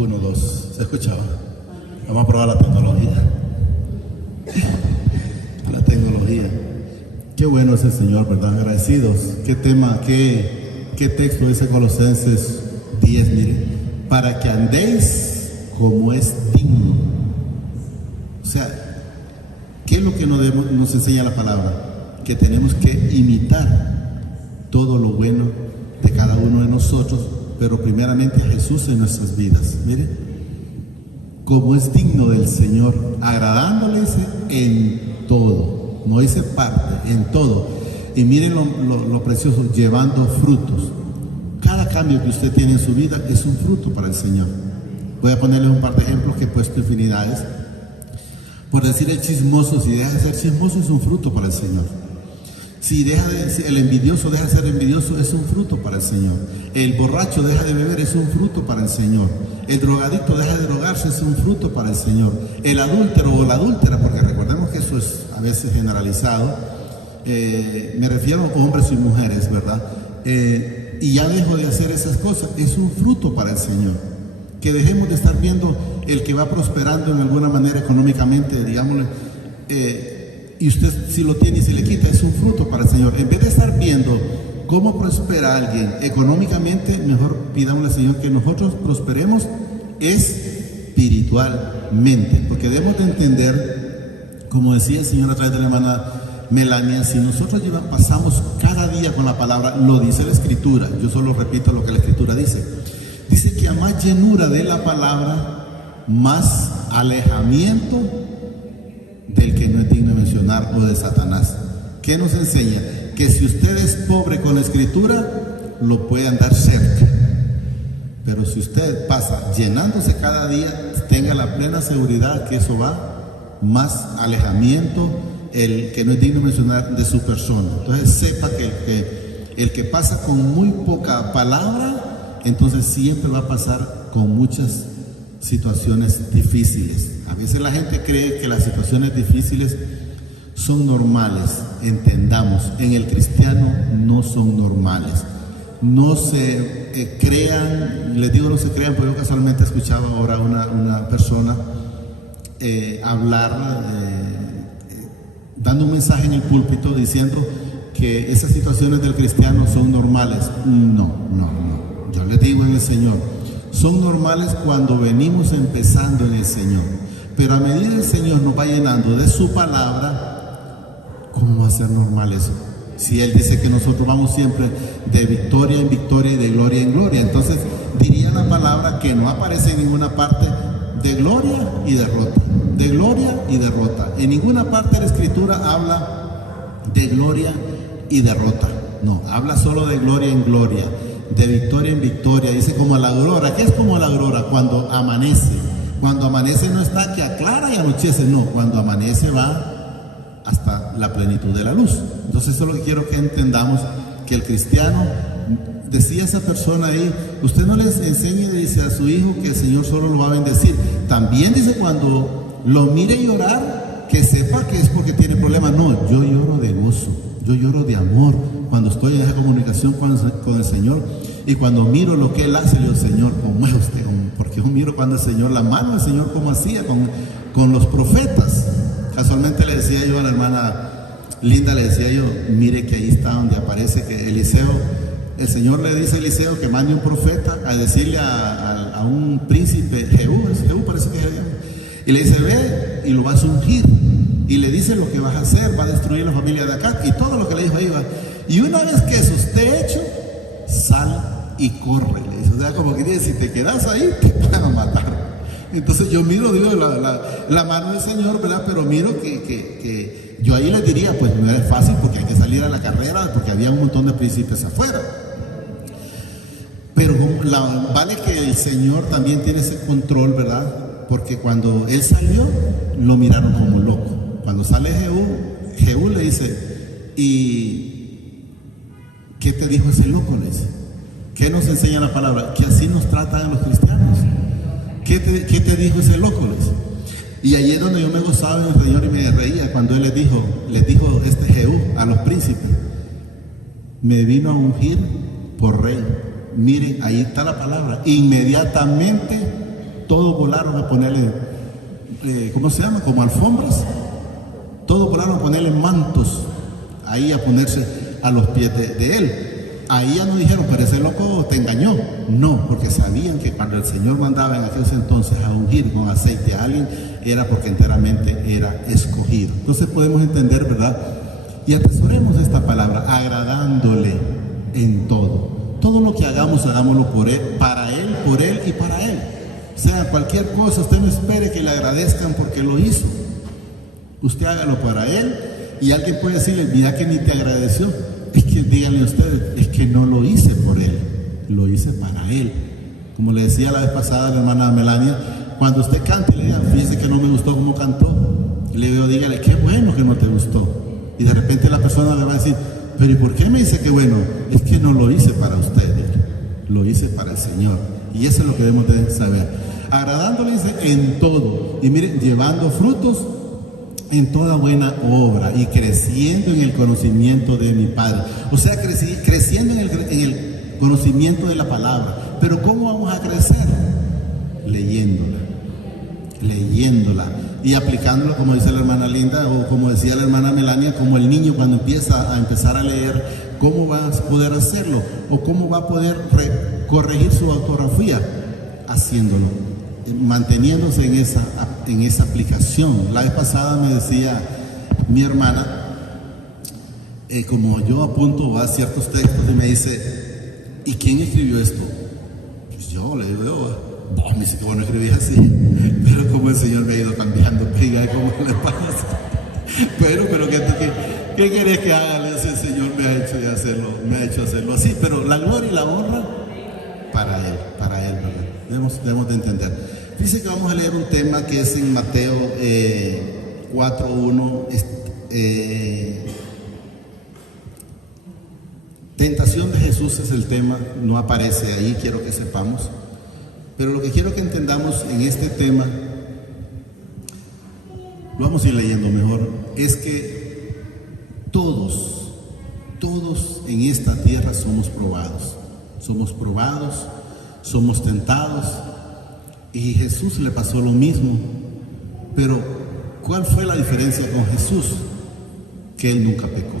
Uno, dos. ¿Se escuchaba? Vamos a probar la tecnología. La tecnología. Qué bueno es el Señor, ¿verdad? Agradecidos. Qué tema, qué texto dice Colosenses 10, mire. Para que andéis como es digno. O sea, ¿qué es lo que nos enseña la palabra? Que tenemos que imitar todo lo bueno de cada uno de nosotros, pero primeramente a Jesús en nuestras vidas. Mire, como es digno del Señor, agradándole en todo, no dice parte, en todo. Y miren lo precioso, llevando frutos. Cada cambio que usted tiene en su vida es un fruto para el Señor. Voy a ponerle un par de ejemplos que he puesto infinidades. Por decir, el chismoso, si deja de ser chismoso, es un fruto para el Señor. Si el envidioso deja de ser envidioso, es un fruto para el Señor. El borracho deja de beber, es un fruto para el Señor. El drogadicto deja de drogarse, es un fruto para el Señor. El adúltero o la adúltera, porque recordemos que eso es a veces generalizado, me refiero a hombres y mujeres, ¿verdad? Y ya dejo de hacer esas cosas, es un fruto para el Señor. Que dejemos de estar viendo el que va prosperando en alguna manera económicamente, digámosle, y usted si lo tiene y se le quita, es un fruto para el Señor. En vez de estar viendo cómo prospera alguien económicamente, mejor pidámosle al Señor que nosotros prosperemos espiritualmente, porque debemos de entender, como decía el Señor a través de la hermana Melania, si nosotros pasamos cada día con la palabra, lo dice la Escritura, yo solo repito lo que la Escritura dice. Dice que a más llenura de la palabra, más alejamiento del que no es digno de mencionar o de Satanás. ¿Qué nos enseña? Que si usted es pobre con la Escritura, lo puede andar cerca. Pero si usted pasa llenándose cada día, tenga la plena seguridad que eso va más alejamiento, el que no es digno de mencionar, de su persona. Entonces sepa que el que pasa con muy poca palabra, entonces siempre va a pasar con muchas situaciones difíciles. A veces la gente cree que las situaciones difíciles son normales. Entendamos, en el cristiano no son normales. No se crean, les digo no se crean, porque yo casualmente escuchaba ahora una persona hablar, dando un mensaje en el púlpito diciendo que esas situaciones del cristiano son normales. No. Yo les digo en el Señor, son normales cuando venimos empezando en el Señor, pero a medida que el Señor nos va llenando de su palabra, ¿cómo va a ser normal eso? Si Él dice que nosotros vamos siempre de victoria en victoria y de gloria en gloria, entonces diría la palabra que no aparece en ninguna parte de gloria y derrota, de gloria y derrota. En ninguna parte de la Escritura habla de gloria y derrota, no, habla solo de gloria en gloria, de victoria en victoria. Dice como la aurora. ¿Qué es como la aurora? Cuando amanece. Cuando amanece no está que aclara y anochece, no, cuando amanece va hasta la plenitud de la luz. Entonces eso es lo que quiero que entendamos, que el cristiano, decía esa persona ahí, usted no les enseñe, dice a su hijo, que el Señor solo lo va a bendecir. También dice, cuando lo mire llorar, que sepa que es porque tiene problemas. No, yo lloro de gozo, yo lloro de amor cuando estoy en esa comunicación con el Señor, y cuando miro lo que Él hace, le digo, Señor, ¿cómo es usted? Porque yo miro cuando el Señor, la mano del Señor, como hacía con los profetas. Casualmente le decía yo a la hermana Linda, le decía yo, mire que ahí está donde aparece que Eliseo, el Señor le dice a Eliseo que mande un profeta a decirle a un príncipe, Jehú parece que es, y le dice, ve y lo vas a ungir, y le dice lo que vas a hacer, va a destruir la familia de acá, y todo lo que le dijo ahí va. Y una vez que eso esté hecho, sal y corre. O sea, como que dice, si te quedas ahí, te van a matar. Entonces yo miro, digo, la mano del Señor, ¿verdad? Pero miro que yo ahí les diría, pues no es fácil porque hay que salir a la carrera, porque había un montón de príncipes afuera. Pero vale que el Señor también tiene ese control, ¿verdad? Porque cuando Él salió, lo miraron como loco. Cuando sale Jehú le dice, ¿y qué te dijo ese loco? Le dice. ¿Qué nos enseña la palabra? Que así nos tratan a los cristianos. ¿Qué te dijo ese loco? Le dice. Y ahí es donde yo me gozaba en el Señor y me reía cuando Él les dijo Jehú a los príncipes, me vino a ungir por rey. Miren, ahí está la palabra. Inmediatamente todos volaron a ponerle, ¿cómo se llama? Como alfombras. Todos volaron a ponerle mantos, ahí a ponerse a los pies de él. Ahí ya no dijeron, pero ese loco te engañó. No, porque sabían que cuando el Señor mandaba en aquellos entonces a ungir con aceite a alguien, era porque enteramente era escogido. Entonces podemos entender, ¿verdad? Y atesoremos esta palabra, agradándole en todo. Todo lo que hagamos, hagámoslo por Él, por Él y para Él. O sea, cualquier cosa, usted no espere que le agradezcan porque lo hizo. Usted hágalo para Él, y alguien puede decirle, mira que ni te agradeció. Es que díganle ustedes, es que no lo hice por Él, lo hice para Él. Como le decía la vez pasada a la hermana Melania, cuando usted cante, le diga, fíjese que no me gustó como cantó. Le digo, dígale, qué bueno que no te gustó. Y de repente la persona le va a decir, pero ¿y por qué me dice que bueno? Es que no lo hice para usted, lo hice para el Señor. Y eso es lo que debemos de saber. Agradándole, dice, en todo. Y miren, llevando frutos en toda buena obra y creciendo en el conocimiento de mi Padre. O sea, creciendo en el conocimiento de la palabra. Pero ¿cómo vamos a crecer? Leyéndola y aplicándola, como dice la hermana Linda, o como decía la hermana Melania, como el niño cuando empieza a empezar a leer, ¿cómo va a poder hacerlo? O ¿cómo va a poder corregir su ortografía? Haciéndolo, manteniéndose en esa aplicación. La vez pasada me decía mi hermana, como yo apunto a ciertos textos, y me dice, ¿y quién escribió esto? Pues yo, le digo yo. Vos me dice que vos no escribís así, pero como el Señor me ha ido cambiando, pega, ¿cómo le pasa? Pero ¿qué querés que haga? El Señor me ha hecho hacerlo así, pero la gloria y la honra para Él, ¿verdad? Debemos de entender. Dice que vamos a leer un tema que es en Mateo 4:1, tentación de Jesús es el tema, no aparece ahí, quiero que sepamos. Pero lo que quiero que entendamos en este tema, lo vamos a ir leyendo mejor, es que todos en esta tierra somos probados, somos tentados, y Jesús le pasó lo mismo. Pero ¿cuál fue la diferencia con Jesús? Que Él nunca pecó.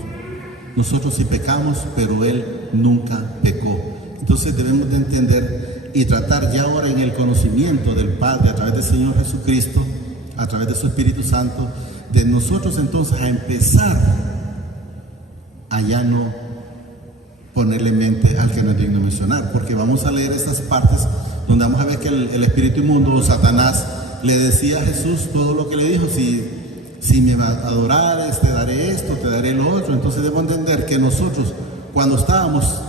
Nosotros sí pecamos, pero Él nunca pecó. Entonces debemos de entender y tratar ya ahora en el conocimiento del Padre a través del Señor Jesucristo, a través de su Espíritu Santo, de nosotros entonces a empezar a ya no ponerle mente al que no es digno de mencionar, porque vamos a leer estas partes donde vamos a ver que el espíritu inmundo o Satanás le decía a Jesús todo lo que le dijo: si me vas a adorar, te daré esto, te daré lo otro. Entonces debemos entender que nosotros, cuando estábamos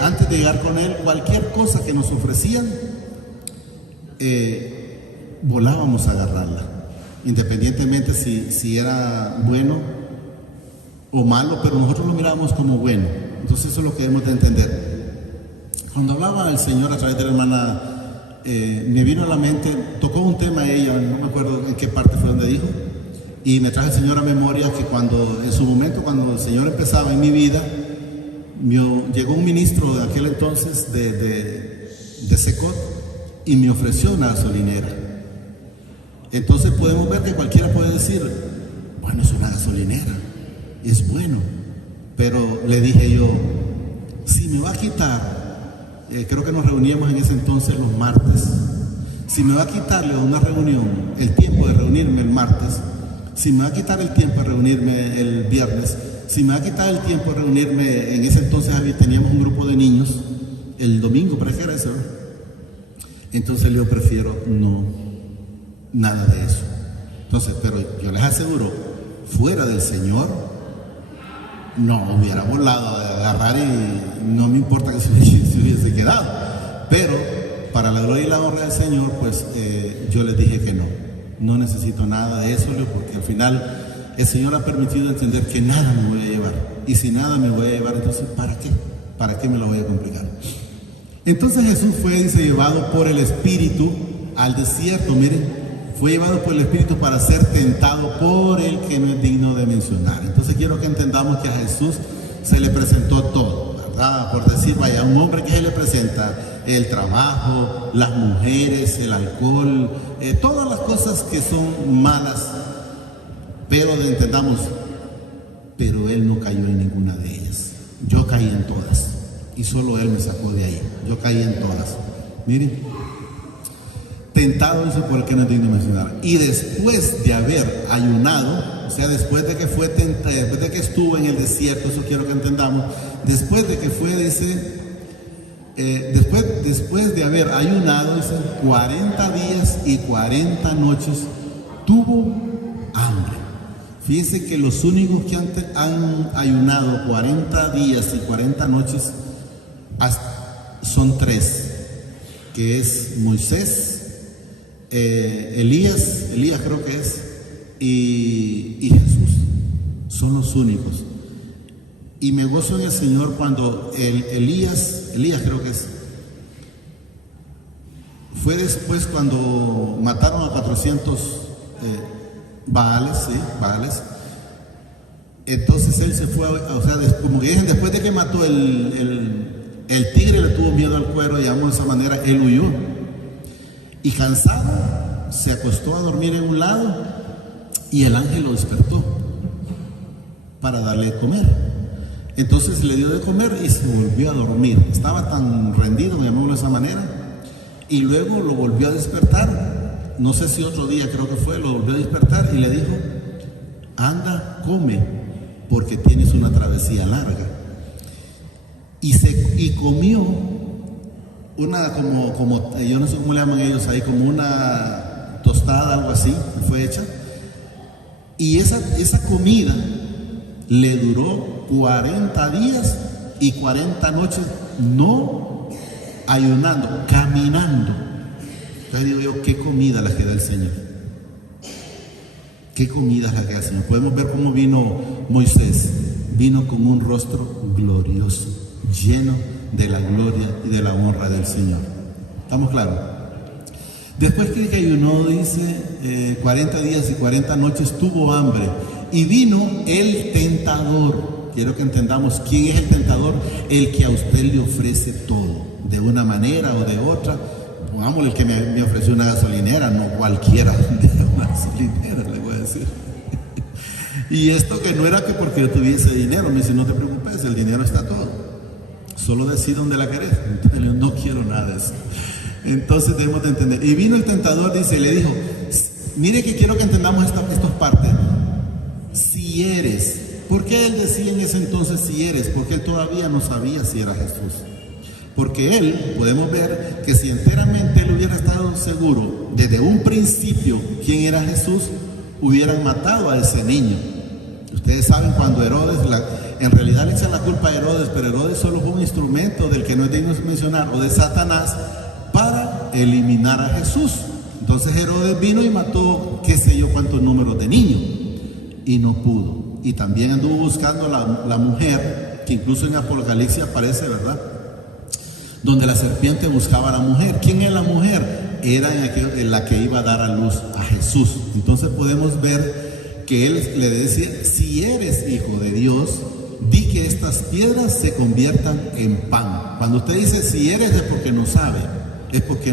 antes de llegar con Él, cualquier cosa que nos ofrecían, volábamos a agarrarla, independientemente si era bueno o malo, pero nosotros lo mirábamos como bueno. Entonces eso es lo que debemos de entender. Cuando hablaba el Señor a través de la hermana, me vino a la mente, tocó un tema ella, no me acuerdo en qué parte fue donde dijo, y me traje el Señor a memoria que en su momento, cuando el Señor empezaba en mi vida, llegó un ministro de aquel entonces de Secot y me ofreció una gasolinera. Entonces podemos ver que cualquiera puede decir, bueno, es una gasolinera, es bueno, pero le dije yo, si me va a quitar, creo que nos reuníamos en ese entonces los martes, si me va a quitarle a una reunión el tiempo de reunirme el martes, si me va a quitar el tiempo de reunirme el viernes, si me va a quitar el tiempo de reunirme, en ese entonces teníamos un grupo de niños, el domingo, parece que era eso, ¿no? Entonces yo prefiero nada de eso. Entonces, pero yo les aseguro, fuera del Señor, no hubiera volado de agarrar y no me importa que se hubiese quedado. Pero para la gloria y la honra del Señor, pues yo les dije que no necesito nada de eso, porque al final el Señor ha permitido entender que nada me voy a llevar. Y si nada me voy a llevar, entonces ¿para qué? ¿Para qué me lo voy a complicar? Entonces Jesús fue, dice, llevado por el Espíritu al desierto. Miren, fue llevado por el Espíritu para ser tentado por el que no es digno de mencionar. Entonces quiero que entendamos que a Jesús se le presentó todo. por decir, vaya, un hombre que se le presenta el trabajo, las mujeres, el alcohol, todas las cosas que son malas, pero entendamos, pero él no cayó en ninguna de ellas. Yo caí en todas y solo él me sacó de ahí. Yo caí en todas. Miren, tentado dice por el que no es digno de mencionar. Y después de haber ayunado, o sea, después de que fue tentado, después de que estuvo en el desierto, eso quiero que entendamos, después de que fue, dice, después de haber ayunado, dice, 40 días y 40 noches, tuvo hambre. Fíjense que los únicos que han ayunado 40 días y 40 noches son tres, que es Moisés, Elías creo que es, y Jesús. Son los únicos. Y me gozo en el Señor cuando Elías creo que es, fue después cuando mataron a 400 Baales. Entonces él se fue, o sea, como que dicen, después de que mató el tigre, le tuvo miedo al cuero, digamos de esa manera, él huyó. Y cansado, se acostó a dormir en un lado y el ángel lo despertó para darle de comer. Entonces le dio de comer y se volvió a dormir. Estaba tan rendido, llamémoslo de esa manera, y luego lo volvió a despertar. No sé si otro día, creo que fue, lo volvió a despertar y le dijo: anda, come, porque tienes una travesía larga. Y comió una como yo no sé cómo le llaman ellos ahí, como una tostada, algo así, fue hecha. Y esa comida le duró 40 días y 40 noches, no ayunando, caminando. Entonces digo yo, ¿qué comida la que da el Señor? ¿Qué comida es la que da el Señor? Podemos ver cómo vino Moisés. Vino con un rostro glorioso, lleno de la gloria y de la honra del Señor. ¿Estamos claros? Después que ayunó, dice, 40 días y 40 noches, tuvo hambre. Y vino el tentador. Quiero que entendamos quién es el tentador. El que a usted le ofrece todo, de una manera o de otra. Pongámosle el que me ofreció una gasolinera, no cualquiera de una gasolinera, le voy a decir. Y esto que no era que porque yo tuviese dinero, me dice, no te preocupes, el dinero está todo. Solo decide dónde la querés. Entonces, no quiero nada de eso. Entonces debemos de entender. Y vino el tentador, dice, y le dijo, mire que quiero que entendamos estas partes. Si eres, ¿por qué él decía en ese entonces si eres? Porque él todavía no sabía si era Jesús. Porque él, podemos ver que si enteramente él hubiera estado seguro desde un principio quién era Jesús, hubieran matado a ese niño. Ustedes saben cuando Herodes, en realidad le echan la culpa a Herodes, pero Herodes solo fue un instrumento del que no es digno de mencionar, o de Satanás, para eliminar a Jesús. Entonces Herodes vino y mató qué sé yo cuántos números de niños, y no pudo. Y también anduvo buscando la mujer, que incluso en Apocalipsis aparece, ¿verdad?, donde la serpiente buscaba a la mujer. ¿Quién es la mujer? Era en la que iba a dar a luz a Jesús. Entonces podemos ver que él le decía, si eres hijo de Dios, di que estas piedras se conviertan en pan. Cuando usted dice si eres, es porque no sabe, es porque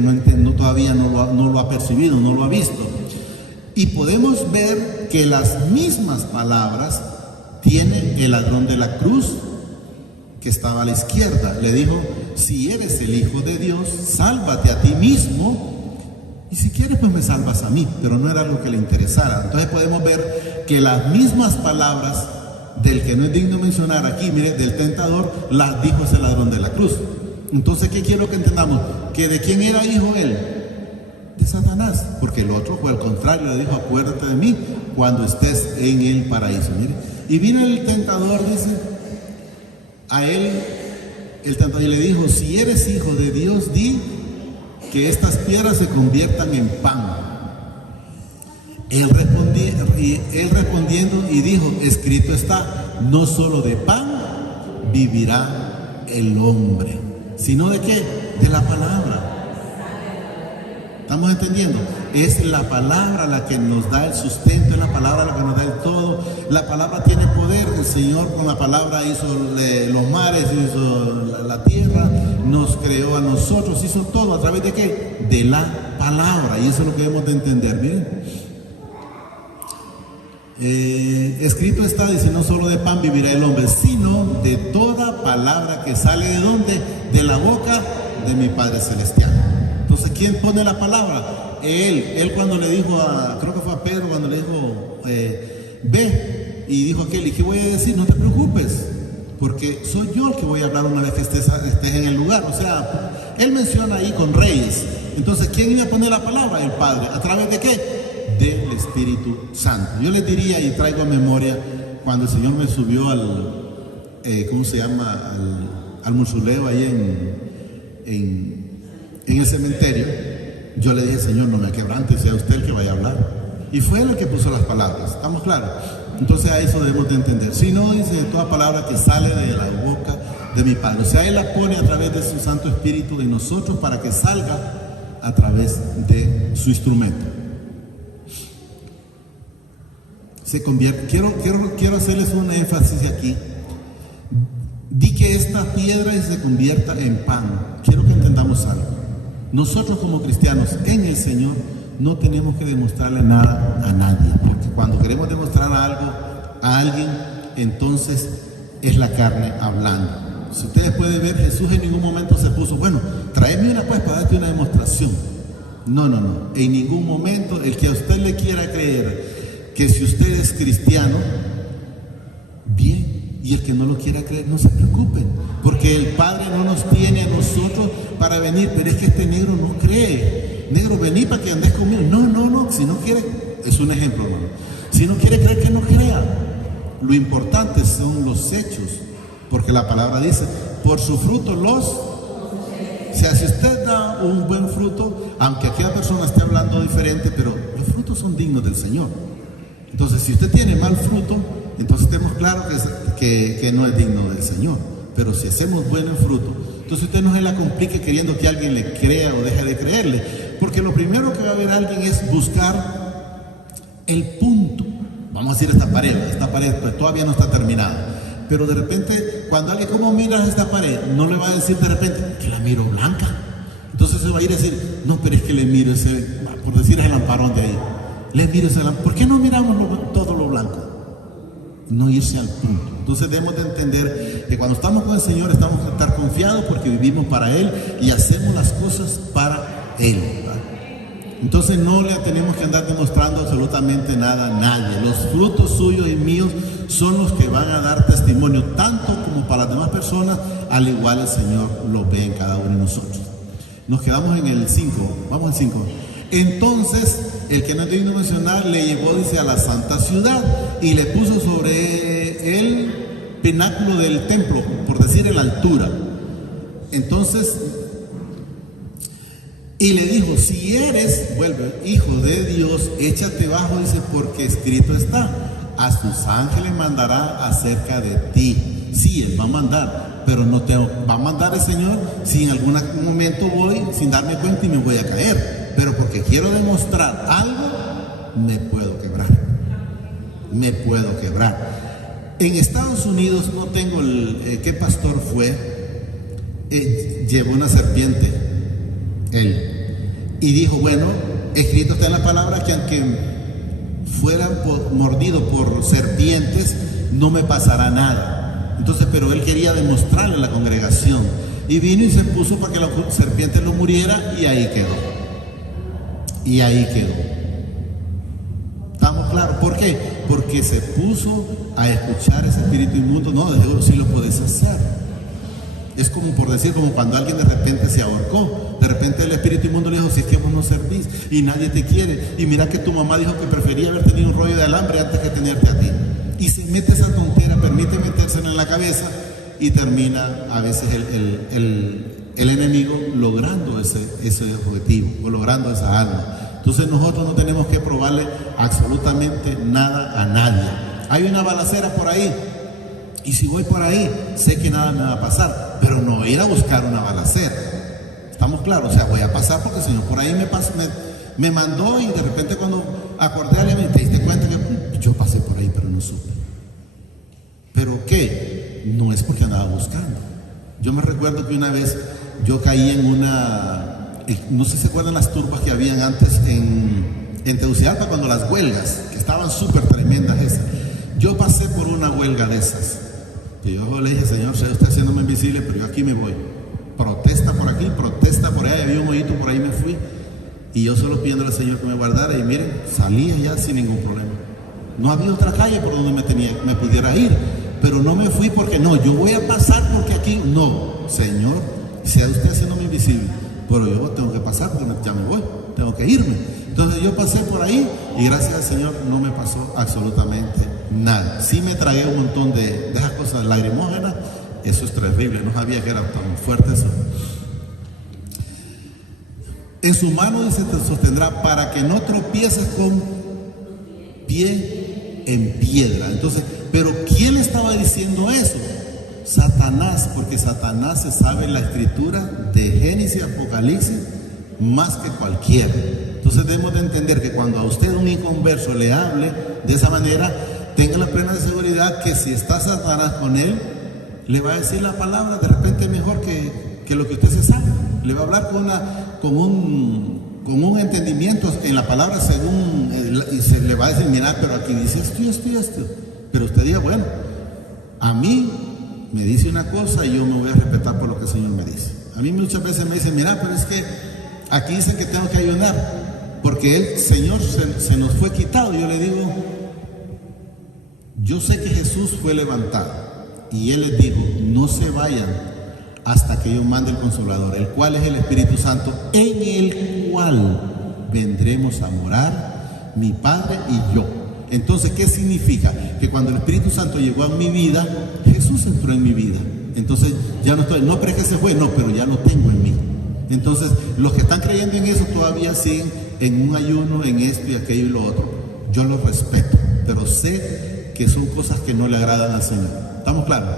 todavía no lo ha percibido, no lo ha visto. Y podemos ver que las mismas palabras tiene el ladrón de la cruz que estaba a la izquierda. Le dijo, si eres el Hijo de Dios, sálvate a ti mismo, y si quieres pues me salvas a mí. Pero no era algo que le interesara. Entonces podemos ver que las mismas palabras del que no es digno mencionar aquí, mire, del tentador, las dijo ese ladrón de la cruz. Entonces, ¿qué quiero que entendamos? Que de quién era hijo él, de Satanás, porque el otro fue al contrario, le dijo, acuérdate de mí cuando estés en el paraíso. Mire, y vino el tentador, dice, a él, el tentador, y le dijo, si eres hijo de Dios, di que estas piedras se conviertan en pan. Él respondiendo y dijo, escrito está, no solo de pan vivirá el hombre, sino de qué, de la palabra. ¿Estamos entendiendo? Es la palabra la que nos da el sustento, es la palabra la que nos da el todo. La palabra tiene poder. El Señor con la palabra hizo los mares, hizo la tierra, nos creó a nosotros, hizo todo. ¿A través de qué? De la palabra. Y eso es lo que debemos de entender. Miren. Escrito está, dice, no solo de pan vivirá el hombre, sino de toda palabra que sale ¿de dónde? De la boca de mi Padre Celestial. Entonces, ¿quién pone la palabra? Él cuando le dijo creo que fue a Pedro, cuando le dijo, ve, y dijo aquel, ¿y qué voy a decir? No te preocupes, porque soy yo el que voy a hablar una vez que estés en el lugar. O sea, él menciona ahí con reyes. Entonces, ¿quién iba a poner la palabra? El Padre. ¿A través de qué? Del Espíritu Santo. Yo les diría y traigo a memoria cuando el Señor me subió ¿cómo se llama? Al mausoleo ahí en el cementerio. Yo le dije, Señor, no me quebrante, sea usted el que vaya a hablar. Y fue él el que puso las palabras. ¿Estamos claros? Entonces a eso debemos de entender. Si no, dice, toda palabra que sale de la boca de mi Padre. O sea, Él la pone a través de su Santo Espíritu en nosotros para que salga a través de su instrumento. Se convierte. Quiero hacerles un énfasis aquí. Di que esta piedra se convierta en pan. Quiero que entendamos algo. Nosotros como cristianos en el Señor no tenemos que demostrarle nada a nadie, porque cuando queremos demostrar algo a alguien, entonces es la carne hablando. Si ustedes pueden ver, Jesús en ningún momento se puso, bueno, tráeme una pues para darte una demostración. No. En ningún momento. El que a usted le quiera creer que si usted es cristiano, bien. Y el que no lo quiera creer, no se preocupen, porque el Padre no nos tiene a nosotros para venir, pero es que este negro no cree. Negro, vení para que andes conmigo. No, si no quiere, es un ejemplo, hermano. Si no quiere creer, que no crea. Lo importante son los hechos, porque la palabra dice, por su fruto los... O sea, si usted da un buen fruto, aunque aquella persona esté hablando diferente, pero los frutos son dignos del Señor. Entonces, si usted tiene mal fruto, entonces tenemos claro que no es digno del Señor. Pero si hacemos buen fruto, entonces usted no se la complique queriendo que alguien le crea o deje de creerle. Porque lo primero que va a ver alguien es buscar el punto. Vamos a decir esta pared pues todavía no está terminada. Pero de repente, cuando alguien, ¿cómo miras esta pared? No le va a decir de repente, que la miro blanca. Entonces se va a ir a decir, no, pero es que le miro ese, por decir el lamparón de ahí. Le miro ese lamparón. ¿Por qué no miramos todo lo blanco? No irse al punto. Entonces debemos de entender que cuando estamos con el Señor estamos a estar confiados porque vivimos para Él y hacemos las cosas para Él, ¿verdad? Entonces no le tenemos que andar demostrando absolutamente nada a nadie. Los frutos suyos y míos son los que van a dar testimonio tanto como para las demás personas, al igual el Señor lo ve en cada uno de nosotros. Nos quedamos en el 5, vamos al 5. Entonces el que no es digno de mencionar le llevó, dice, a la santa ciudad y le puso sobre el pináculo del templo, por decir en la altura. Entonces, y le dijo, si eres, vuelve, hijo de Dios, échate bajo, dice, porque escrito está, a sus ángeles mandará acerca de ti. Sí, Él va a mandar, pero no te va a mandar el Señor si en algún momento voy sin darme cuenta y me voy a caer. Pero porque quiero demostrar algo, me puedo quebrar. En Estados Unidos, no tengo qué pastor fue, llevó una serpiente, él, y dijo, bueno, escrito está en la palabra que aunque fueran mordidos por serpientes, no me pasará nada. Entonces, pero él quería demostrarle a la congregación, y vino y se puso para que la serpiente lo muriera, y ahí quedó. ¿Estamos claros? ¿Por qué? Porque se puso a escuchar ese espíritu inmundo. No, sí lo puedes hacer. Es como por decir, como cuando alguien de repente se ahorcó. De repente el espíritu inmundo le dijo, si es que vos no servís y nadie te quiere. Y mira que tu mamá dijo que prefería haber tenido un rollo de alambre antes que tenerte a ti. Y se mete esa tontera, permite metérsela en la cabeza y termina a veces el enemigo logrando ese objetivo o logrando esa alma. Entonces nosotros no tenemos que probarle absolutamente nada a nadie. Hay una balacera por ahí y si voy por ahí sé que nada me va a pasar, pero no ir a buscar una balacera. ¿Estamos claros. O sea, voy a pasar porque el Señor por ahí me mandó, y de repente cuando acordé a alguien, te diste cuenta que yo pasé por ahí, pero no supe. ¿Pero qué? No es porque andaba buscando. Yo me recuerdo que una vez yo caí en no sé si se acuerdan las turbas que habían antes en Tegucigalpa, cuando las huelgas, que estaban súper tremendas esas. Yo pasé por una huelga de esas. Y yo le dije, Señor, usted está haciéndome invisible, pero yo aquí me voy. Protesta por aquí, protesta por allá. Había un hoyito por ahí, me fui. Y yo solo pidiéndole al Señor que me guardara. Y miren, salía ya sin ningún problema. No había otra calle por donde me pudiera ir. Pero no me fui porque no, yo voy a pasar porque aquí. No, Señor, sea usted haciéndome invisible, pero yo tengo que pasar porque ya me voy, tengo que irme. Entonces yo pasé por ahí y gracias al Señor no me pasó absolutamente nada. Sí me tragué un montón de esas cosas lacrimógenas. Eso es terrible, no sabía que era tan fuerte eso. En su mano dice te sostendrá para que no tropieces con pie en piedra. Entonces, pero ¿quién estaba diciendo eso? Satanás, porque Satanás se sabe la escritura de Génesis y Apocalipsis más que cualquiera. Entonces debemos de entender que cuando a usted un inconverso le hable de esa manera, tenga la plena seguridad que si está Satanás con él, le va a decir la palabra de repente mejor que lo que usted se sabe. Le va a hablar con un entendimiento en la palabra y se le va a decir, mira, pero aquí dice esto. Pero usted diga, bueno, a mí me dice una cosa y yo me voy a respetar por lo que el Señor me dice. A mí muchas veces me dicen, mira, pero es que aquí dicen que tengo que ayunar porque el Señor se nos fue quitado. Yo le digo, yo sé que Jesús fue levantado y Él les dijo, no se vayan hasta que yo mande el Consolador, el cual es el Espíritu Santo, en el cual vendremos a morar mi Padre y yo. Entonces, ¿qué significa? Que cuando el Espíritu Santo llegó a mi vida, Jesús entró en mi vida. Entonces, ya no estoy, no, pero es que se fue, no, pero ya lo tengo en mí. Entonces, los que están creyendo en eso todavía siguen en un ayuno, en esto y aquello y lo otro. Yo los respeto, pero sé que son cosas que no le agradan al Señor. ¿Estamos claros?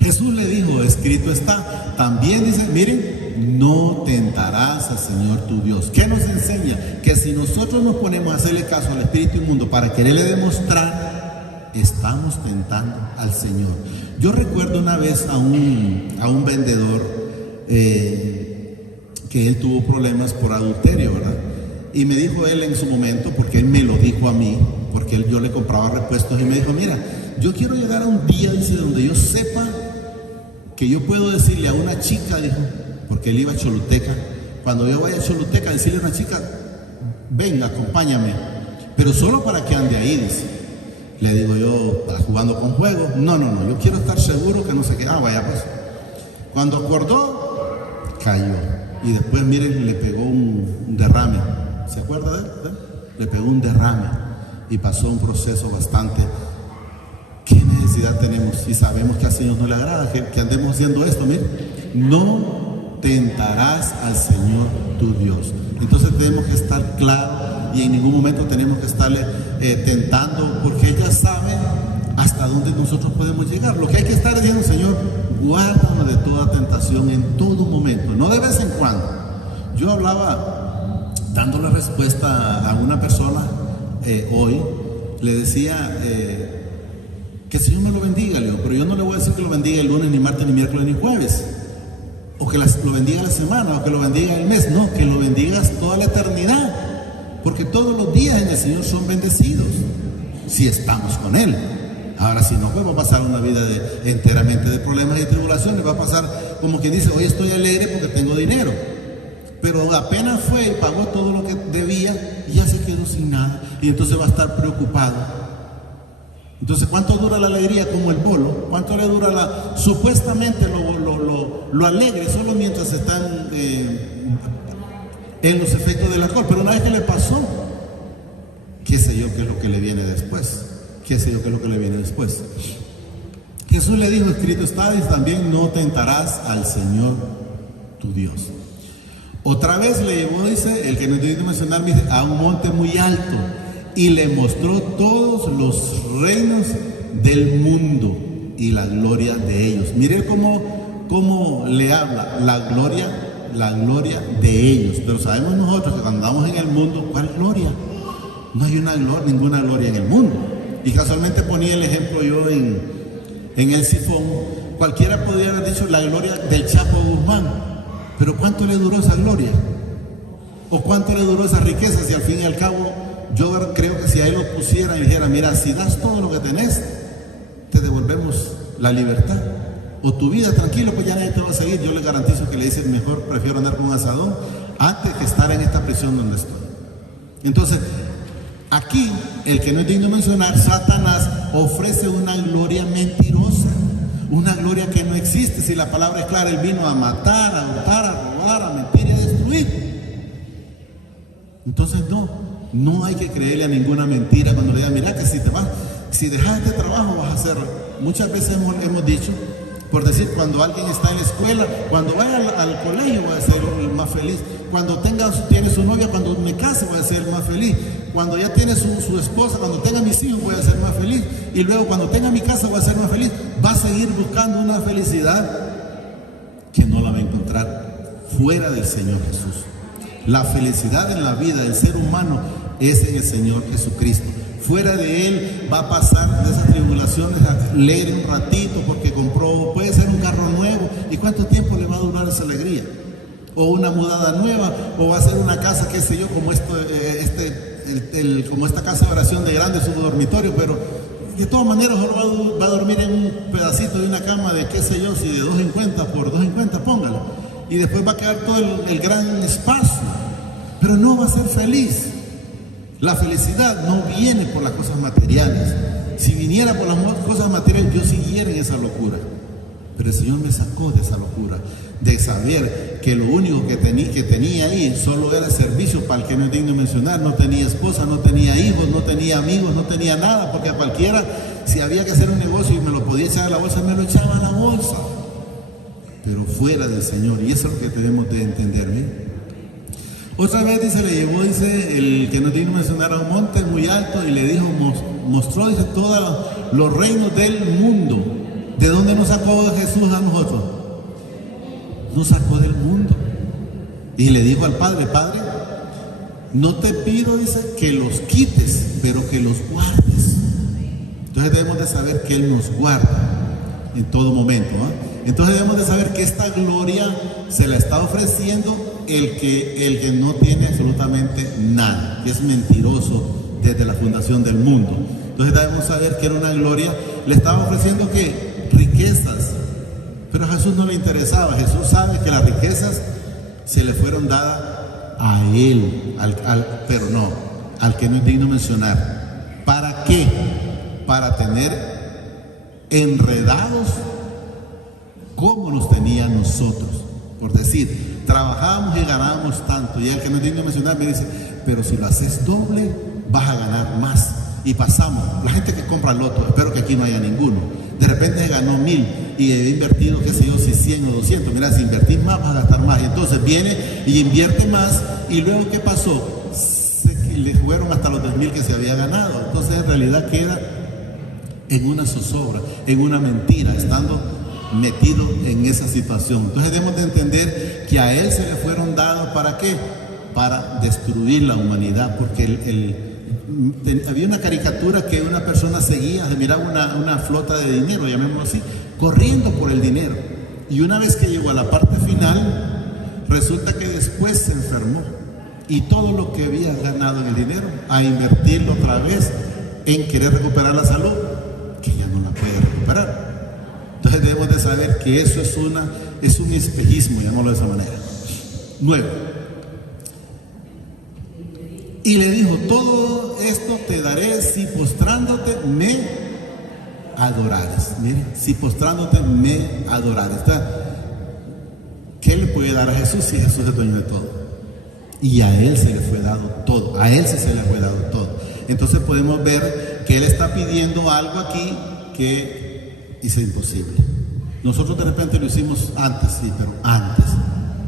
Jesús le dijo, escrito está. También dice, miren, no tentarás al Señor tu Dios. ¿Qué nos enseña? Que si nosotros nos ponemos a hacerle caso al espíritu inmundo para quererle demostrar, estamos tentando al Señor. Yo recuerdo una vez a un vendedor que él tuvo problemas por adulterio, ¿verdad? Y me dijo él en su momento, porque él me lo dijo a mí, porque yo le compraba repuestos, y me dijo, mira, yo quiero llegar a un día, dice, donde yo sepa que yo puedo decirle a una chica, dijo, porque él iba a Choluteca, cuando yo vaya a Choluteca, decirle a una chica, venga, acompáñame, pero solo para que ande ahí, dice. Le digo yo, ¿para jugando con juegos? No, yo quiero estar seguro que no sé qué. Vaya pues. Cuando acordó, cayó. Y después, miren, le pegó un derrame. ¿Se acuerda de él? Le pegó un derrame y pasó un proceso bastante. ¿Qué necesidad tenemos? Y sabemos que al Señor no le agrada que andemos haciendo esto. Miren, no tentarás al Señor tu Dios. Entonces tenemos que estar claros y en ningún momento tenemos que estarle tentando, porque ella sabe hasta dónde nosotros podemos llegar. Lo que hay que estar diciendo, Señor, guárdame de toda tentación en todo momento, no de vez en cuando. Yo hablaba, dando la respuesta a una persona hoy, le decía que el Señor me lo bendiga, Leo, pero yo no le voy a decir que lo bendiga el lunes, ni martes, ni miércoles, ni jueves, o que lo bendiga la semana, o que lo bendiga el mes. No, que lo bendigas toda la eternidad, porque todos los días en el Señor son bendecidos si estamos con Él. Ahora, si no, pues va a pasar una vida enteramente de problemas y tribulaciones. Va a pasar como quien dice, hoy estoy alegre porque tengo dinero, pero apenas fue y pagó todo lo que debía y ya se quedó sin nada, y entonces va a estar preocupado. Entonces, ¿cuánto dura la alegría como el bolo? ¿Cuánto le dura supuestamente lo alegre? Solo mientras están en los efectos del alcohol. Pero una vez que le pasó, qué sé yo qué es lo que le viene después. Jesús le dijo, escrito está, y también no tentarás al Señor tu Dios. Otra vez le llevó, dice, el que no necesito mencionar, dice, a un monte muy alto, y le mostró todos los reinos del mundo y la gloria de ellos. Mire cómo le habla, la gloria la gloria de ellos. Pero sabemos nosotros que cuando andamos en el mundo, ¿cuál gloria? No hay ninguna gloria en el mundo. Y casualmente ponía el ejemplo yo en el sifón. Cualquiera podría haber dicho la gloria del Chapo Guzmán, pero ¿cuánto le duró esa gloria? ¿O cuánto le duró esa riqueza? Si al fin y al cabo, yo creo que si a él lo pusiera y dijera, mira, si das todo lo que tenés, te devolvemos la libertad. O tu vida, tranquilo, pues ya nadie te va a seguir. Yo le garantizo que le dicen, mejor prefiero andar con un asadón antes que estar en esta prisión donde estoy. Entonces, aquí, el que no es digno de mencionar, Satanás ofrece una gloria mentirosa, una gloria que no existe. Si la palabra es clara, él vino a matar, a hurtar, a robar, a mentir y a destruir. Entonces no hay que creerle a ninguna mentira cuando le digan, mira que si dejas este trabajo vas a hacerlo. Muchas veces hemos dicho, por decir, cuando alguien está en la escuela, cuando vaya al colegio voy a ser el más feliz, cuando tiene su novia, cuando me case voy a ser el más feliz, cuando ya tiene su esposa, cuando tenga mis hijos voy a ser más feliz, y luego cuando tenga mi casa voy a ser más feliz. Va a seguir buscando una felicidad que no la va a encontrar fuera del Señor Jesús. La felicidad en la vida del ser humano es en el Señor Jesucristo. Fuera de Él va a pasar de esas tribulaciones a leer un ratito porque puede ser un carro nuevo. ¿Y cuánto tiempo le va a durar esa alegría? O una mudada nueva, o va a ser una casa, qué sé yo, como como esta casa de oración de grande, su dormitorio, pero de todas maneras solo va a dormir en un pedacito de una cama de qué sé yo, si de 2.50 por 2.50, póngalo. Y después va a quedar todo el gran espacio, pero no va a ser feliz. La felicidad no viene por las cosas materiales. Si viniera por las cosas materiales, yo siguiera en esa locura. Pero el Señor me sacó de esa locura, de saber que lo único que tenía ahí solo era servicio para el que no es digno de mencionar. No tenía esposa, no tenía hijos, no tenía amigos, no tenía nada, porque a cualquiera, si había que hacer un negocio y me lo podía echar a la bolsa, me lo echaba a la bolsa. Pero fuera del Señor, y eso es lo que tenemos de entender, ¿eh? Otra vez dice, le llevó, dice, el que no tiene que mencionar, a un monte muy alto y le dijo, mostró, dice, todos los reinos del mundo. ¿De dónde nos sacó Jesús a nosotros? Nos sacó del mundo. Y le dijo al Padre, Padre, no te pido, dice, que los quites, pero que los guardes. Entonces debemos de saber que Él nos guarda en todo momento, ¿eh? Entonces debemos de saber que esta gloria se la está ofreciendo el que no tiene absolutamente nada, que es mentiroso desde la fundación del mundo. Entonces debemos saber que era una gloria, le estaba ofreciendo que riquezas, pero a Jesús no le interesaba. Jesús sabe que las riquezas se le fueron dadas a Él, pero no, al que no es digno mencionar. ¿Para qué? Para tener enredados como los tenía nosotros. Por decir, trabajábamos y ganábamos tanto, y el que no es digno de mencionar me dice, pero si lo haces doble vas a ganar más. Y pasamos, la gente que compra loto, espero que aquí no haya ninguno, de repente ganó 1,000 y he invertido, qué sé yo, si 100 o 200, mira, si invertís más vas a gastar más, y entonces viene y invierte más, y luego ¿qué pasó? Le fueron hasta los 10,000 que se había ganado. Entonces en realidad queda en una zozobra, en una mentira, estando metido en esa situación. Entonces debemos de entender que a Él se le fueron dados, ¿para qué? Para destruir la humanidad, porque había una caricatura que una persona seguía, se miraba una flota de dinero, llamémoslo así, corriendo por el dinero, y una vez que llegó a la parte final, resulta que después se enfermó, y todo lo que había ganado en el dinero, a invertirlo otra vez en querer recuperar la salud, que ya no la puede recuperar. Entonces debemos de saber que eso es un espejismo, llamémoslo de esa manera. 9. Y le dijo, todo esto te daré si postrándote me adorares. Mire, si postrándote me adorares. ¿Qué le puede dar a Jesús si Jesús es dueño de todo? Y a Él se le fue dado todo, a Él sí se le fue dado todo. Entonces podemos ver que Él está pidiendo algo aquí que hizo imposible. Nosotros de repente lo hicimos antes, sí, pero antes.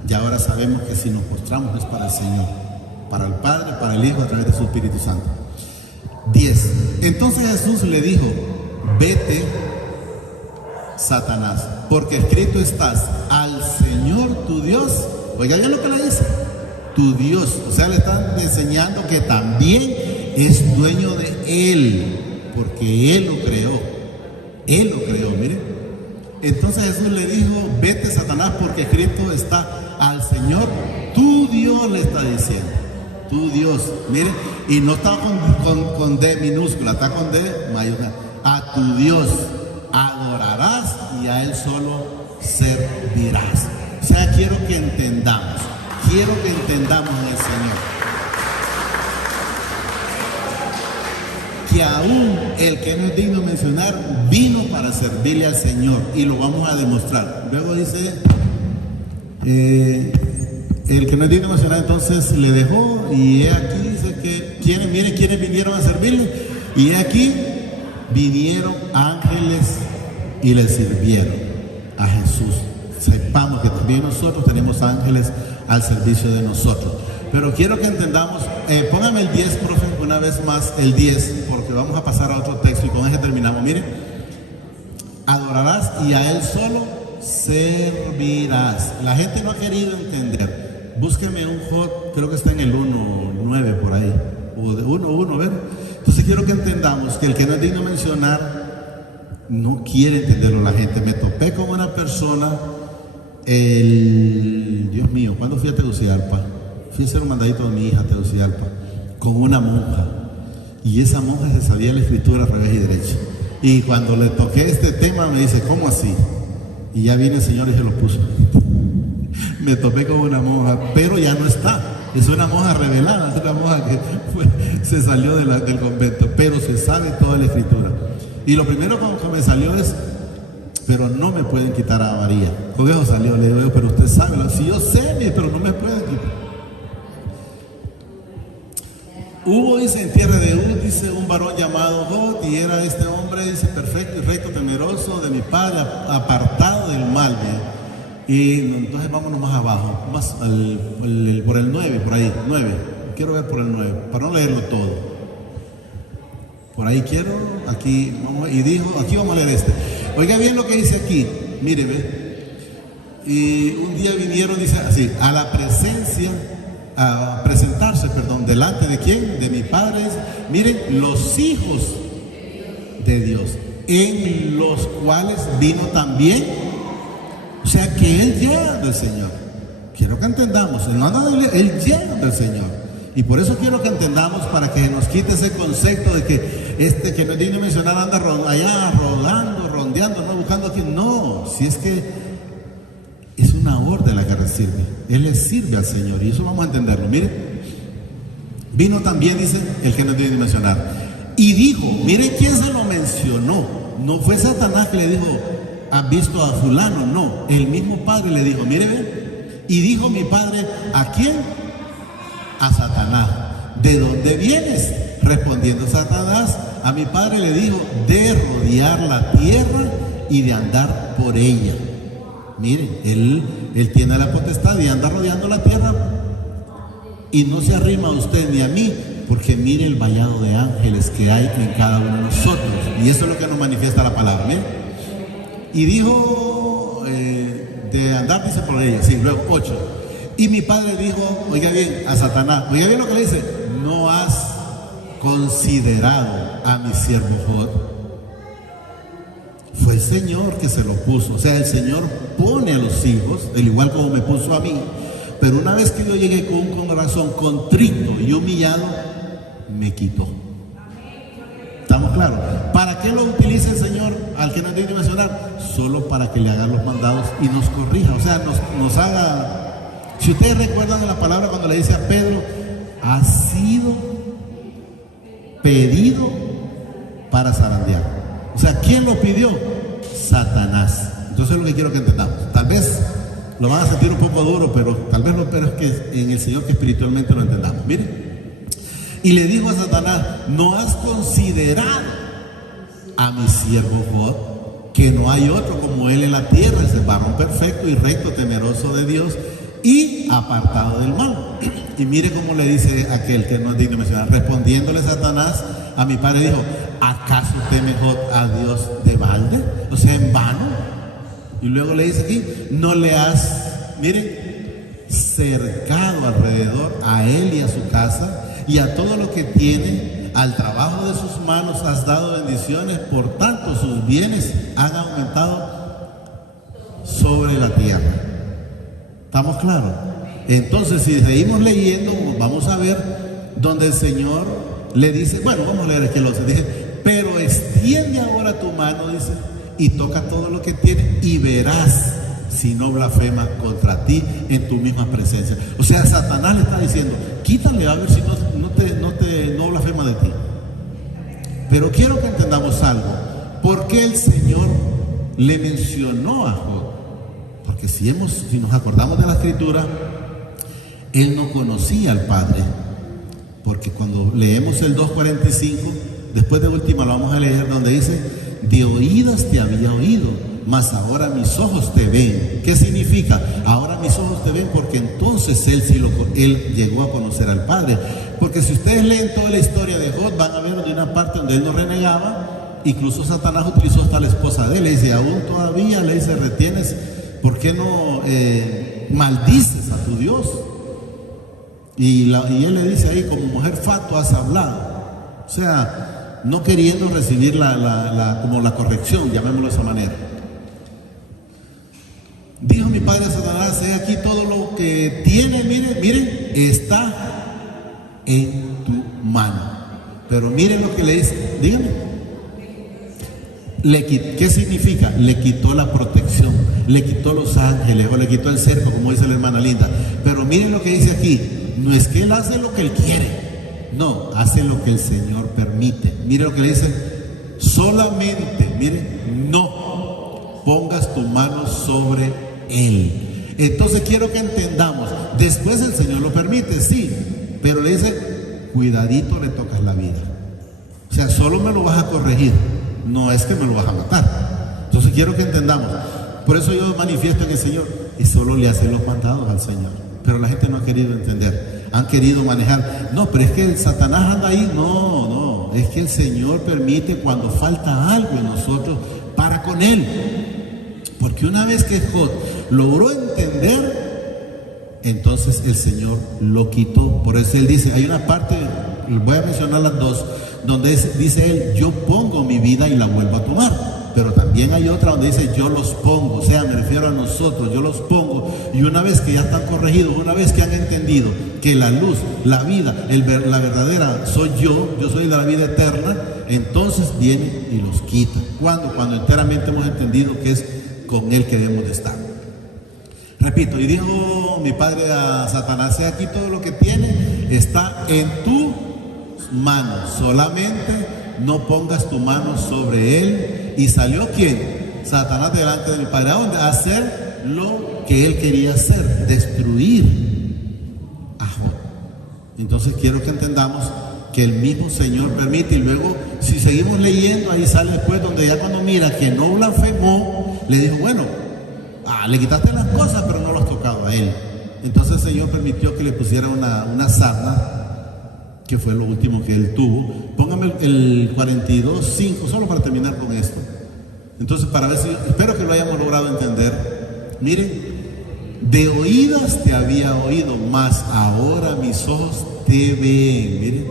Y ahora sabemos que si nos postramos es para el Señor, para el Padre, para el Hijo, a través de su Espíritu Santo. 10. Entonces Jesús le dijo, vete, Satanás, porque escrito estás, al Señor tu Dios Oiga bien lo que le dice, tu Dios. O sea, le están enseñando que también es dueño de Él, porque Él lo creó. Él lo creó, mire. Entonces Jesús le dijo, vete Satanás, porque escrito está, al Señor tu Dios le está diciendo. Tu Dios, mire, y no está con D minúscula, está con D mayúscula. A tu Dios adorarás y a Él solo servirás. O sea, quiero que entendamos en el Señor que aún el que no es digno de mencionar vino para servirle al Señor, y lo vamos a demostrar. Luego dice, el que no es digno de mencionar, entonces le dejó, y he aquí dice que quienes vinieron a servirle, y he aquí vinieron ángeles y le sirvieron a Jesús. Sepamos que también nosotros tenemos ángeles al servicio de nosotros. Pero quiero que entendamos, póngame el 10, profe, una vez más, el 10, porque vamos a pasar a otro texto y con ese terminamos. Miren, adorarás y a Él solo servirás. La gente no ha querido entender. Búsqueme un hot, creo que está en el 1.9 por ahí, o de 1.1, ¿ven? Entonces quiero que entendamos que el que no es digno de mencionar no quiere entenderlo la gente. Me topé con una persona, Dios mío, ¿cuándo fui a Tegucigalpa? Fui a hacer un mandadito de mi hija a Tegucigalpa con una monja, y esa monja se sabía la escritura al revés y derecho, y cuando le toqué este tema me dice, ¿cómo así? Y ya viene el Señor y se lo puso. Me topé con una monja, pero ya no está, es una monja revelada, es una monja que se salió del convento, pero se sabe toda la escritura. Y lo primero que me salió es, pero no me pueden quitar a María. Con eso salió, le digo, pero usted sabe, si yo sé, pero no me pueden quitar. Hubo, dice, en tierra de Uz, dice, un varón llamado Jod, y era este hombre, dice, perfecto y recto, temeroso de mi padre, apartado del mal, ¿bien? Y entonces vámonos más abajo, más por el 9, por ahí, 9, quiero ver por el 9, para no leerlo todo. Por ahí quiero, aquí, y dijo, aquí vamos a leer este. Oiga bien lo que dice aquí, mire, ve. Y un día vinieron, dice así, a la presencia, a presentarse, delante de quién, de mi Padre, miren, los hijos de Dios, en los cuales vino también, o sea que Él llega del Señor. Quiero que entendamos, Él llega del Señor. Y por eso quiero que entendamos, para que nos quite ese concepto de que que no es digno de mencionar, anda allá rodando, rondeando, no buscando aquí. No, si es que es una orden la que recibe. Él le sirve al Señor, y eso vamos a entenderlo. Mire, vino también, dice, el que no es digno de mencionar, y dijo, mire quién se lo mencionó. No fue Satanás que le dijo, ¿has visto a fulano? No, el mismo Padre le dijo, mire, ve, y dijo mi Padre, ¿a quién? A Satanás, ¿de dónde vienes? Respondiendo Satanás, a mi Padre le dijo, de rodear la tierra y de andar por ella. Miren, él tiene la potestad de andar rodeando la tierra, y no se arrima a usted ni a mí, porque mire el vallado de ángeles que hay en cada uno de nosotros, y eso es lo que nos manifiesta la palabra. ¿Miren? Y dijo, de andar, dice, por ella. Sí, luego 8. Y mi Padre dijo, oiga bien, a Satanás, oiga bien lo que le dice, no has considerado a mi siervo Jod. Fue el Señor que se lo puso. O sea, el Señor pone a los hijos, del igual como me puso a mí. Pero una vez que yo llegué con un corazón contrito y humillado, me quitó. ¿Estamos claros? ¿Para qué lo utiliza el Señor al que no es digno de mencionar? Solo para que le haga los mandados y nos corrija. O sea, nos haga... Si ustedes recuerdan la palabra cuando le dice a Pedro, ha sido pedido para zarandear. O sea, ¿quién lo pidió? Satanás. Entonces es lo que quiero que entendamos. Tal vez lo van a sentir un poco duro, pero tal vez lo peor es que en el Señor que espiritualmente lo entendamos. Miren. Y le dijo a Satanás, ¿no has considerado a mi siervo Jod, que no hay otro como él en la tierra? Es el varón perfecto y recto, temeroso de Dios y apartado del mal. Y mire cómo le dice aquel que no es digno de mencionar. Respondiéndole Satanás a mi Padre dijo, ¿acaso teme Jod a Dios de balde? O sea, en vano. Y luego le dice aquí, no le has, miren, cercado alrededor a él y a su casa y a todo lo que tiene. Al trabajo de sus manos has dado bendiciones, por tanto sus bienes han aumentado sobre la tierra. ¿Estamos claros? Entonces, si seguimos leyendo, vamos a ver donde el Señor le dice, bueno, vamos a leer aquí el 11, dice, pero extiende ahora tu mano, dice, y toca todo lo que tiene y verás si no blasfema contra ti en tu misma presencia. O sea, Satanás le está diciendo, quítale a ver si no blasfema de ti. Pero quiero que entendamos algo. ¿Por qué el Señor le mencionó a Job? Porque si nos acordamos de la Escritura, él no conocía al Padre. Porque cuando leemos el 2:45, después de última lo vamos a leer, donde dice, de oídas te había oído, mas ahora mis ojos te ven. ¿Qué significa? Ahora mis ojos te ven, porque entonces él llegó a conocer al Padre. Porque si ustedes leen toda la historia de Job, van a ver de una parte donde él no renegaba. Incluso Satanás utilizó hasta la esposa de él. Le dice, aún todavía, le dice, retienes, ¿por qué no maldices a tu Dios? Y él le dice ahí, como mujer fatua has hablado. O sea, no queriendo recibir como la corrección, llamémoslo de esa manera. Dijo mi padre a Satanás, he aquí todo lo que tiene, miren, está en tu mano. Pero miren lo que le dice, díganme. ¿Qué significa? Le quitó la protección, le quitó los ángeles, o le quitó el cerco, como dice la hermana Linda. Pero miren lo que dice aquí, no es que él hace lo que él quiere, no, hace lo que el Señor permite. Miren lo que le dice, solamente, miren, no pongas tu mano sobre él. Entonces quiero que entendamos, después el Señor lo permite, sí, pero le dice, cuidadito le tocas la vida. O sea, solo me lo vas a corregir, no es que me lo vas a matar. Entonces quiero que entendamos, por eso yo manifiesto en el Señor y solo le hacen los mandados al Señor. Pero la gente no ha querido entender, han querido manejar. No, pero es que el Satanás anda ahí. No, es que el Señor permite cuando falta algo en nosotros para con él. Porque una vez que Job logró entender, entonces el Señor lo quitó. Por eso él dice, hay una parte, voy a mencionar las dos, donde dice él, yo pongo mi vida y la vuelvo a tomar. Pero también hay otra donde dice, yo los pongo, o sea, me refiero a nosotros, yo los pongo. Y una vez que ya están corregidos, una vez que han entendido que la luz, la vida, la verdadera soy yo soy de la vida eterna, entonces viene y los quita. Cuando enteramente hemos entendido que es con él que debemos de estar. Repito, y dijo mi padre a Satanás, he aquí todo lo que tiene está en tu mano, solamente no pongas tu mano sobre él. Y salió ¿quién? Satanás delante de mi padre. ¿A dónde? A hacer lo que él quería hacer, destruir a Job. Entonces quiero que entendamos que el mismo Señor permite. Y luego, si seguimos leyendo, ahí sale después donde ya cuando mira que no blasfemó, le dijo, bueno, le quitaste las cosas, pero no lo has tocado a él. Entonces el Señor permitió que le pusiera una sarna, que fue lo último que él tuvo. Póngame el 42:5, solo para terminar con esto. Entonces, para ver si, espero que lo hayamos logrado entender. Miren, de oídas te había oído, mas ahora mis ojos te ven. Miren,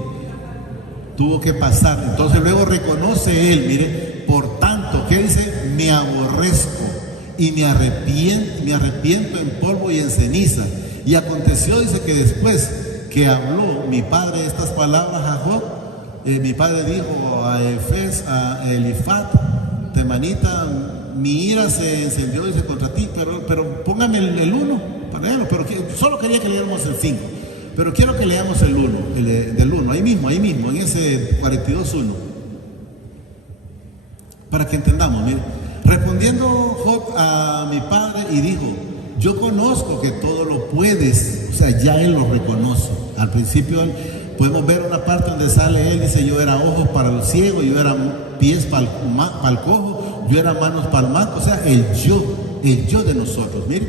tuvo que pasar. Entonces luego reconoce él, miren, por tanto, ¿qué dice? Me aborrezco y me arrepiento en polvo y en ceniza. Y aconteció, dice, que después que habló mi padre estas palabras a Job, mi padre dijo a Elifat, temanita, mi ira se encendió, dice, contra ti, pero póngame el 1 para leerlo, pero solo quería que leáramos el 5, pero quiero que leamos el 1, del 1, ahí mismo, en ese 42:1, para que entendamos. Mire, respondiendo Job a mi padre y dijo, yo conozco que todo lo puedes. O sea, ya él lo reconoce. Al principio podemos ver una parte donde sale él, dice, yo era ojos para el ciego, yo era pies para el cojo, yo era manos para el manco. O sea, el yo de nosotros. Mire,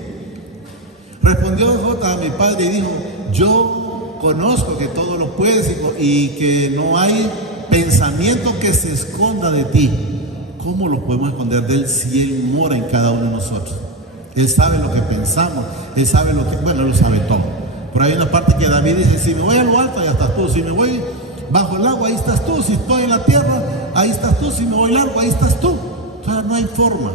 respondió Job a mi padre y dijo, yo conozco que todo lo puedes y que no hay pensamiento que se esconda de ti. ¿Cómo lo podemos esconder de él si él mora en cada uno de nosotros? Él sabe lo que pensamos, Él sabe lo que, bueno, Él lo sabe todo. Por ahí hay una parte que David dice, si me voy a lo alto, ahí estás tú. Si me voy bajo el agua, ahí estás tú. Si estoy en la tierra, ahí estás tú. Si me voy largo, ahí estás tú. O sea, no hay forma.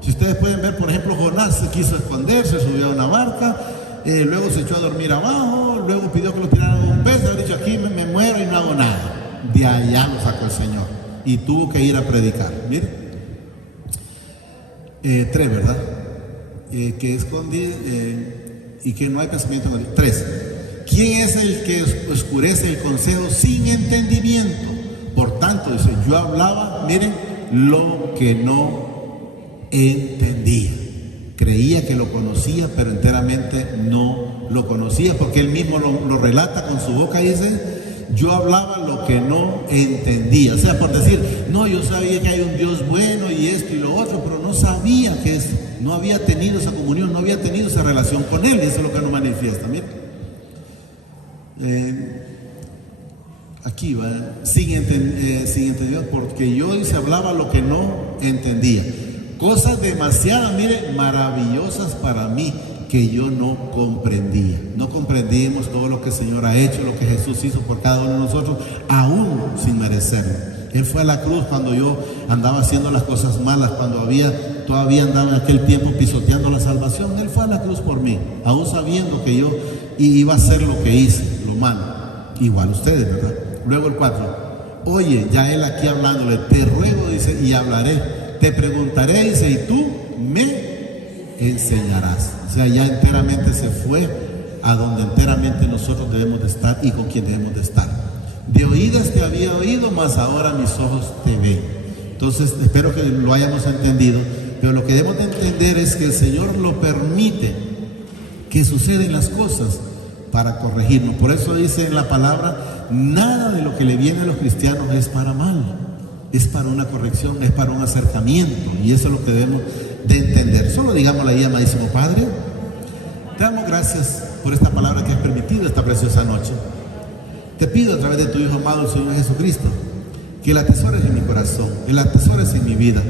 Si ustedes pueden ver, por ejemplo, Jonás se quiso esconder, se subió a una barca, luego se echó a dormir abajo, luego pidió que lo tiraran a un pez, ha dicho, aquí me muero y no hago nada. De allá lo sacó el Señor y tuvo que ir a predicar. Miren, 3, ¿verdad? Que esconde y que no hay pensamiento en el 3. ¿Quién es el que oscurece el consejo sin entendimiento? Por tanto, dice, yo hablaba, miren, lo que no entendía. Creía que lo conocía, pero enteramente no lo conocía, porque él mismo lo relata con su boca y dice, yo hablaba lo que no entendía. O sea, por decir, no, yo sabía que hay un Dios bueno y esto y lo otro, pero no sabía que no había tenido esa comunión, no había tenido esa relación con Él. Eso es lo que nos manifiesta. Miren, aquí va, sin entender, porque yo dice, hablaba lo que no entendía. Cosas demasiadas, miren, maravillosas para mí, que yo no comprendía. No comprendimos todo lo que el Señor ha hecho, lo que Jesús hizo por cada uno de nosotros, aún sin merecerlo. Él fue a la cruz cuando yo andaba haciendo las cosas malas, cuando todavía andaba en aquel tiempo pisoteando la salvación. Él fue a la cruz por mí, aún sabiendo que yo iba a hacer lo que hice, lo malo. Igual ustedes, ¿verdad? Luego el 4. Oye, ya Él aquí hablándole, te ruego, dice, y hablaré. Te preguntaré, dice, y tú me enseñarás. O sea, ya enteramente se fue a donde enteramente nosotros debemos de estar y con quien debemos de estar. De oídas te había oído, mas ahora mis ojos te ven. Entonces, espero que lo hayamos entendido, pero lo que debemos de entender es que el Señor lo permite, que suceden las cosas para corregirnos. Por eso dice en la palabra, nada de lo que le viene a los cristianos es para mal. Es para una corrección, es para un acercamiento, y eso es lo que debemos de entender. Solo digámosle ahí, amadísimo Padre, te damos gracias por esta palabra que has permitido esta preciosa noche. Te pido a través de tu Hijo amado, el Señor Jesucristo, que la atesores en mi corazón, que la atesores en mi vida,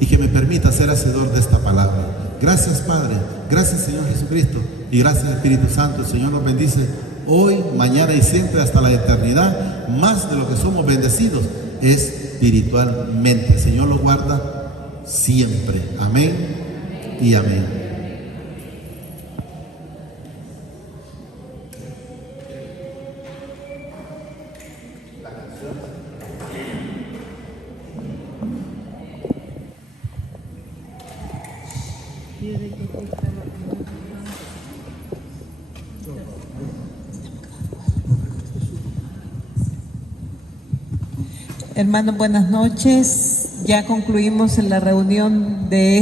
y que me permita ser hacedor de esta palabra. Gracias, Padre, gracias, Señor Jesucristo, y gracias, Espíritu Santo. El Señor nos bendice hoy, mañana y siempre hasta la eternidad. Más de lo que somos bendecidos es espiritualmente. El Señor lo guarda siempre. Amén y amén. Hermanos, buenas noches. Ya concluimos la reunión de